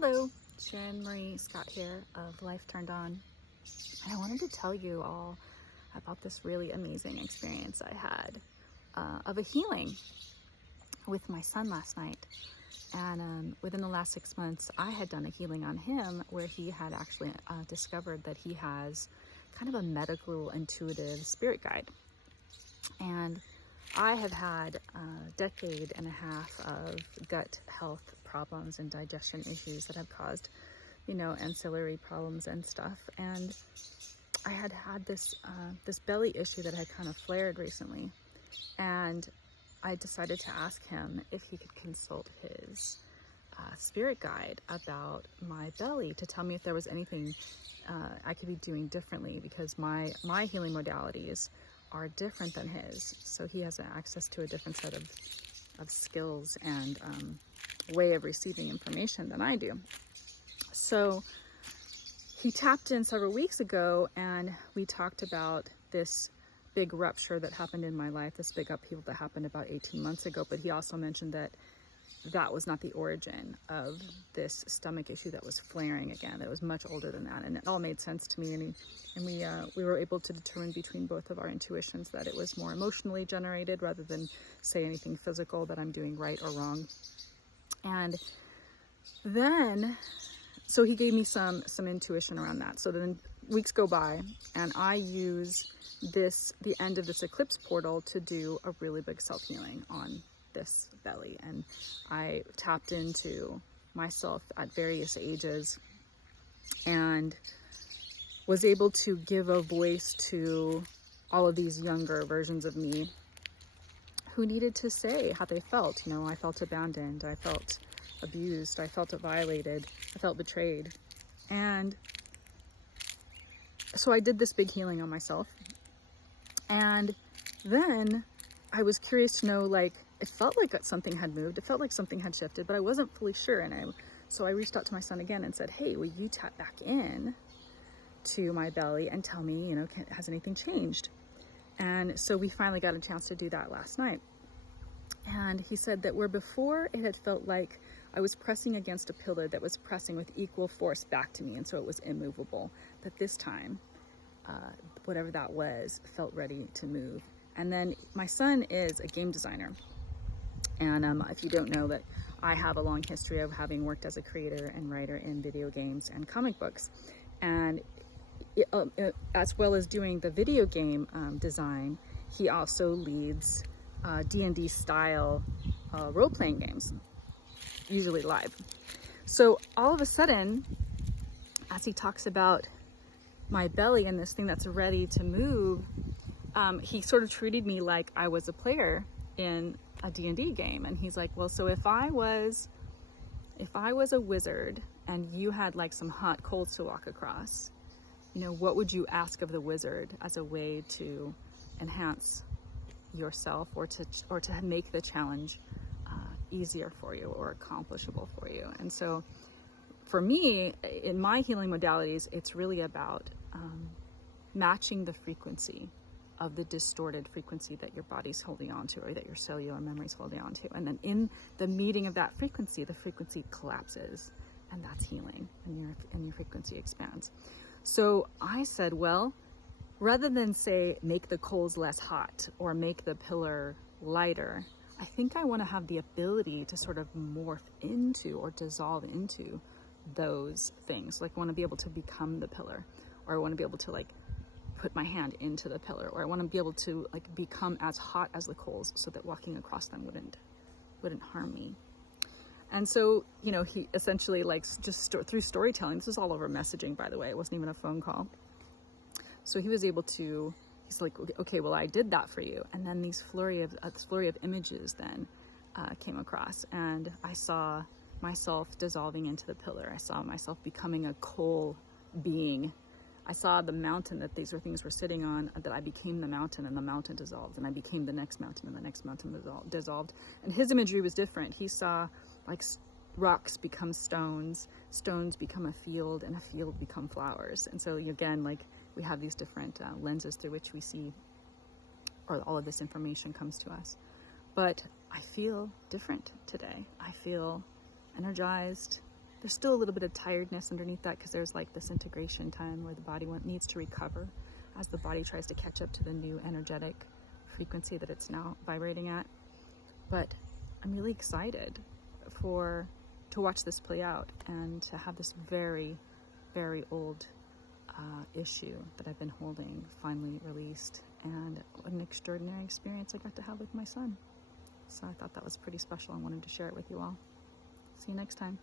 Hello, Sharon Marie Scott here of Life Turned On, and I wanted to tell you all about this really amazing experience I had of a healing with my son last night. And within the last 6 months, I had done a healing on him where he had actually discovered that he has kind of a medical intuitive spirit guide. And I have had a decade and a half of gut health problems and digestion issues that have caused, ancillary problems and stuff. And I had this belly issue that had kind of flared recently. And I decided to ask him if he could consult his spirit guide about my belly to tell me if there was anything I could be doing differently, because my healing modalities are different than his. So he has access to a different set of skills and way of receiving information than I do. So he tapped in several weeks ago and we talked about this big rupture that happened in my life, this big upheaval that happened about 18 months ago. But he also mentioned that that was not the origin of this stomach issue that was flaring again. That was much older than that. And it all made sense to me. And we were able to determine between both of our intuitions that it was more emotionally generated rather than say anything physical that I'm doing right or wrong. And then, so he gave me some intuition around that. So then weeks go by and I use the end of this eclipse portal to do a really big self-healing on this belly. And I tapped into myself at various ages and was able to give a voice to all of these younger versions of me who needed to say how they felt. I felt abandoned, I felt abused, I felt violated, I felt betrayed. And so I did this big healing on myself. And then I was curious to know, it felt like something had moved. It felt like something had shifted, but I wasn't fully sure. So I reached out to my son again and said, hey, will you tap back in to my belly and tell me, has anything changed? And so we finally got a chance to do that last night. And he said that where before it had felt like I was pressing against a pillar that was pressing with equal force back to me, and so it was immovable, that this time, whatever that was, felt ready to move. And then my son is a game designer. And if you don't know, that I have a long history of having worked as a creator and writer in video games and comic books. And as well as doing the video game design, he also leads D&D style role-playing games, usually live. So all of a sudden, as he talks about my belly and this thing that's ready to move, he sort of treated me like I was a player in a D&D game. And he's like, well, so if I was a wizard and you had some hot coals to walk across, what would you ask of the wizard as a way to enhance yourself or to make the challenge easier for you or accomplishable for you? And so for me, in my healing modalities, it's really about matching the frequency of the distorted frequency that your body's holding on to, or that your cellular memory's holding on to. And then in the meeting of that frequency, the frequency collapses, and that's healing, and your frequency expands. So I said, well, rather than say, make the coals less hot or make the pillar lighter, I think I want to have the ability to sort of morph into or dissolve into those things. I want to be able to become the pillar, or I want to be able to put my hand into the pillar, or I want to be able to become as hot as the coals so that walking across them wouldn't harm me. And so, he essentially through storytelling, this was all over messaging, by the way, it wasn't even a phone call. So he was able to, he's like, okay, well, I did that for you. And then this flurry of images then came across, and I saw myself dissolving into the pillar. I saw myself becoming a coal being. I saw the mountain that these things were sitting on, that I became the mountain, and the mountain dissolved, and I became the next mountain, and the next mountain dissolved. And his imagery was different. He saw rocks become stones, stones become a field, and a field become flowers. And so again, we have these different lenses through which we see, or all of this information comes to us. But I feel different today. I feel energized. There's still a little bit of tiredness underneath that because there's like this integration time where the body needs to recover as the body tries to catch up to the new energetic frequency that it's now vibrating at. But I'm really excited to watch this play out and to have this very, very old issue that I've been holding finally released, and what an extraordinary experience I got to have with my son. So I thought that was pretty special. I wanted to share it with you all. See you next time.